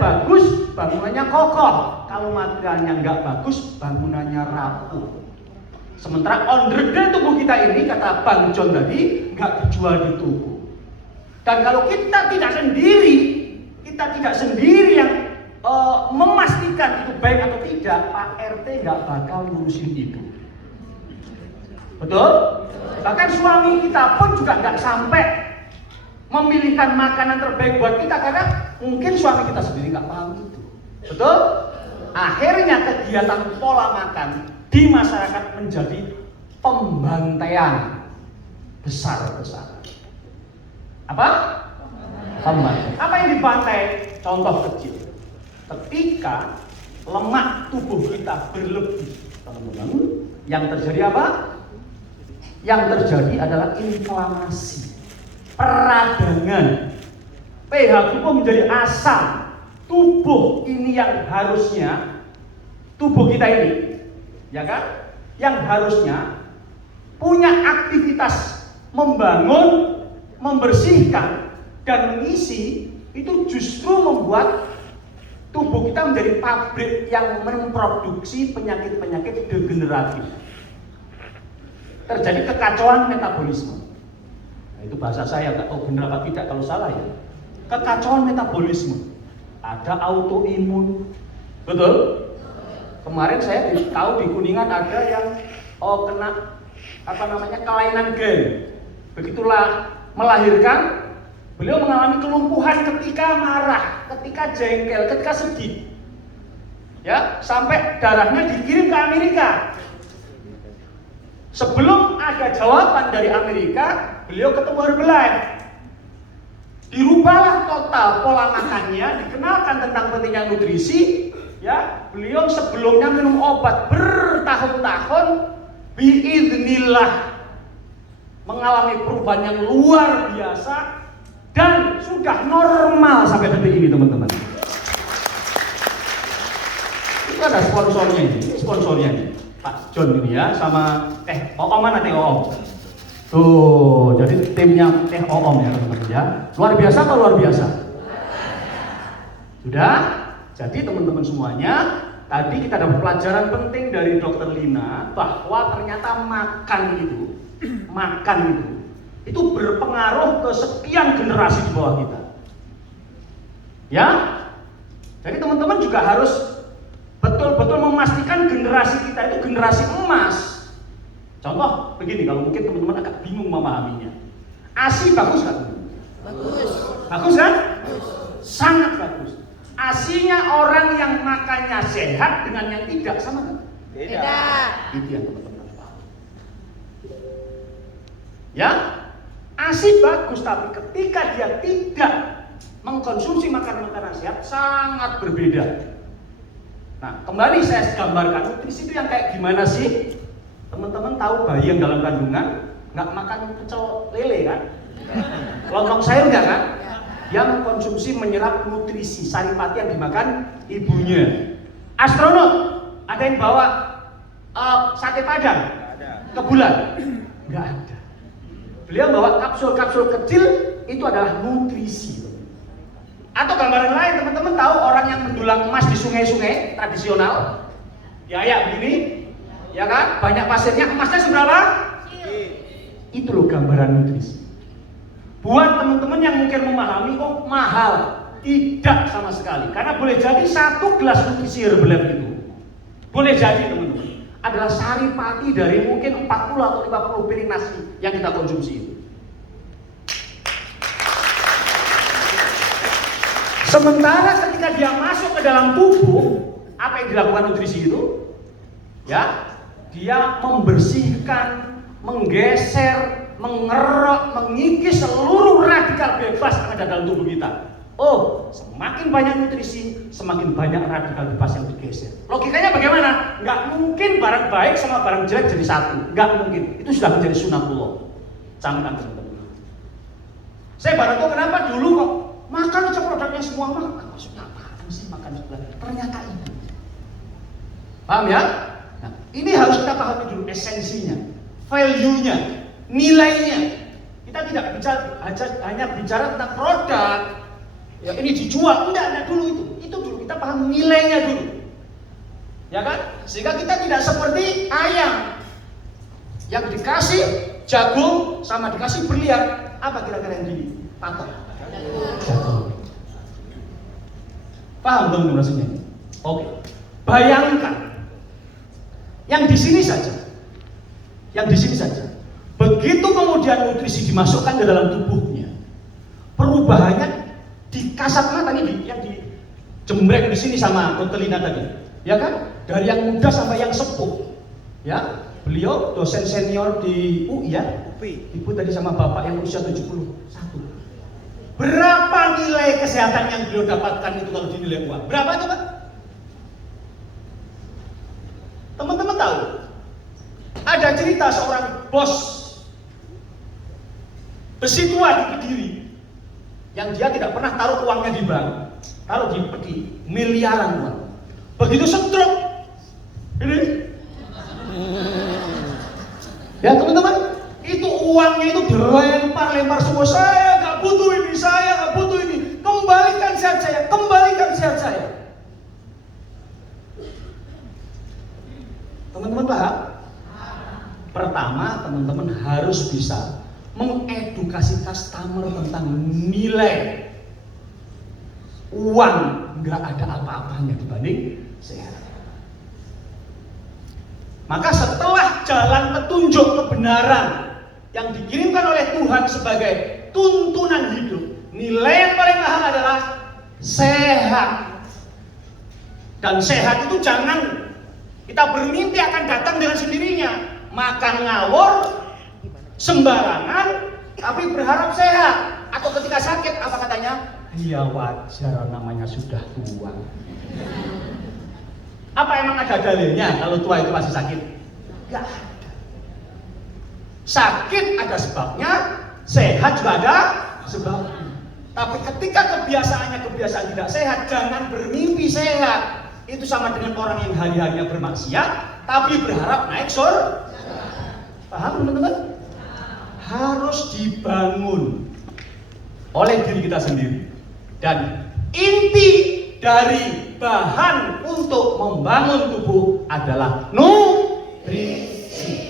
bagus, bangunannya kokoh. Kalau materialnya nggak bagus, bangunannya rapuh. Sementara onderdil tubuh kita ini, kata Bang John tadi, nggak dijual di tubuh. Dan kalau kita tidak sendiri yang memastikan itu baik atau tidak, Pak RT nggak bakal ngurusin itu. Betul? Bahkan suami kita pun juga nggak sampai memilihkan makanan terbaik buat kita karena mungkin suami kita sendiri nggak paham itu. Betul? Akhirnya kegiatan pola makan di masyarakat menjadi pembantaian besar-besaran. Apa? Pembantaian. Apa yang dibantai? Contoh kecil. Ketika lemak tubuh kita berlebih, teman-teman, yang terjadi apa? Yang terjadi adalah inflamasi, peradangan. pH tubuh menjadi asam. Tubuh ini yang harusnya, tubuh kita ini, ya kan? Yang harusnya punya aktivitas membangun, membersihkan, dan mengisi, itu justru membuat tubuh kita menjadi pabrik yang memproduksi penyakit-penyakit degeneratif. Terjadi kekacauan metabolisme. Nah, itu bahasa saya, nggak tahu benar apa tidak kalau salah ya. Kekacauan metabolisme. Ada autoimun, betul? Kemarin saya tahu di Kuningan ada yang kena kelainan gen. Begitulah melahirkan, beliau mengalami kelumpuhan ketika marah, ketika jengkel, ketika sedih. Ya, sampai darahnya dikirim ke Amerika. Sebelum ada jawaban dari Amerika, beliau ketemu Herbalife. Dirubahlah total pola makannya, dikenalkan tentang pentingnya nutrisi. Ya, beliau sebelumnya minum obat bertahun-tahun, biiznillah mengalami perubahan yang luar biasa dan sudah normal sampai detik ini, teman-teman. Itu ada sponsornya ini, Pak John ini ya, sama Oom mana Om? Tuh, jadi timnya Oom ya teman-teman ya. Luar biasa atau luar biasa? Sudah? Jadi teman-teman semuanya, tadi kita dapat pelajaran penting dari Dr. Lina bahwa ternyata makan itu berpengaruh ke sekian generasi di bawah kita. Ya? Jadi teman-teman juga harus betul-betul memastikan generasi kita itu generasi emas. Contoh begini, kalau mungkin teman-teman agak bingung memahaminya. ASI bagus kan? Bagus. Bagus kan? Bagus. Sangat bagus. ASInya orang yang makannya sehat dengan yang tidak sama kan? Beda. Itu yang teman-teman harus paham. Ya, ASI bagus, tapi ketika dia tidak mengkonsumsi makanan-makanan sehat sangat berbeda. Nah, kembali saya gambarkan nutrisi itu yang kayak gimana sih? Teman-teman tahu bayi yang dalam kandungan nggak makan pecel lele kan? Lontong sayur nggak kan? Dia mengkonsumsi menyerap nutrisi saripati yang dimakan ibunya. Astronot ada yang bawa sate padang ke bulan? Nggak ada. Beliau bawa kapsul-kapsul kecil, itu adalah nutrisi. Atau gambaran lain, teman-teman tahu orang yang mendulang emas di sungai-sungai tradisional, ya begini, ya kan? Banyak pasirnya, emasnya seberapa? Itu loh gambaran nutrisi. Buat teman-teman yang mungkin memahami, kok mahal? Tidak sama sekali. Karena boleh jadi satu gelas nutrisi Herbalife itu, boleh jadi teman-teman, adalah saripati dari mungkin 40 atau 50 piring nasi yang kita konsumsi itu. Sementara ketika dia masuk ke dalam tubuh, apa yang dilakukan nutrisi itu? Ya, dia membersihkan, menggeser, mengerok, mengikis seluruh radikal bebas yang ada dalam tubuh kita. Oh, semakin banyak nutrisi, semakin banyak radikal bebas yang digeser. Logikanya bagaimana? Nggak mungkin barang baik sama barang jelek jadi satu. Nggak mungkin. Itu sudah menjadi sunatullah. Camkan teman-teman. Saya baru tahu kenapa dulu kok makan aja produknya semua makan. Maksudnya apa sih makan sebelah? Ternyata itu. Paham ya? Nah, ini harus kita pahami dulu esensinya, value-nya, nilainya. Kita tidak hanya bicara tentang produk. Ya ini dijual, enggak dulu itu tentang nilainya dulu. Ya kan? Sehingga kita tidak seperti ayam yang dikasih jagung sama dikasih berlian, apa kira-kira yang dipatok? Jagung. Paham belum maksudnya? Oke. Bayangkan yang di sini saja. Yang di sini saja. Begitu kemudian nutrisi dimasukkan ke dalam tubuhnya, perubahannya di kasat mata ini yang dijembrek di sini sama Kotelina tadi, ya kan? Dari yang muda sampai yang sepuh, ya. Beliau dosen senior di UI ya. Ibu tadi sama bapak yang usia 71. Berapa nilai kesehatan yang beliau dapatkan itu kalau dinilai uang? Berapa coba? Teman-teman tahu? Ada cerita seorang bos besi tua di Kediri yang dia tidak pernah taruh uangnya di bank, taruh di peti, miliaran uang. Begitu stroke, ini, ya teman-teman, itu uangnya itu dilempar semua. Saya nggak butuh ini, saya nggak butuh ini. Kembalikan sehat saya, kembalikan sehat saya. Teman-teman paham? Pertama, teman-teman harus bisa mengedukasi customer tentang nilai uang nggak ada apa-apanya dibanding sehat. Maka setelah jalan petunjuk kebenaran yang dikirimkan oleh Tuhan sebagai tuntunan hidup, nilai yang paling mahal adalah sehat. Dan sehat itu jangan kita bermimpi akan datang dengan sendirinya, makan ngawur sembarangan tapi berharap sehat. Atau ketika sakit apa katanya? Ya wajar, namanya sudah tua. Apa emang ada dalilnya kalau tua itu masih sakit? Gak ada. Sakit ada sebabnya, sehat juga ada sebabnya. Tapi ketika kebiasaan tidak sehat, jangan bermimpi sehat. Itu sama dengan orang yang hari-harinya bermaksiat tapi berharap naik surga. Paham teman-teman? Harus dibangun oleh diri kita sendiri. Dan inti dari bahan untuk membangun tubuh adalah nutrisi.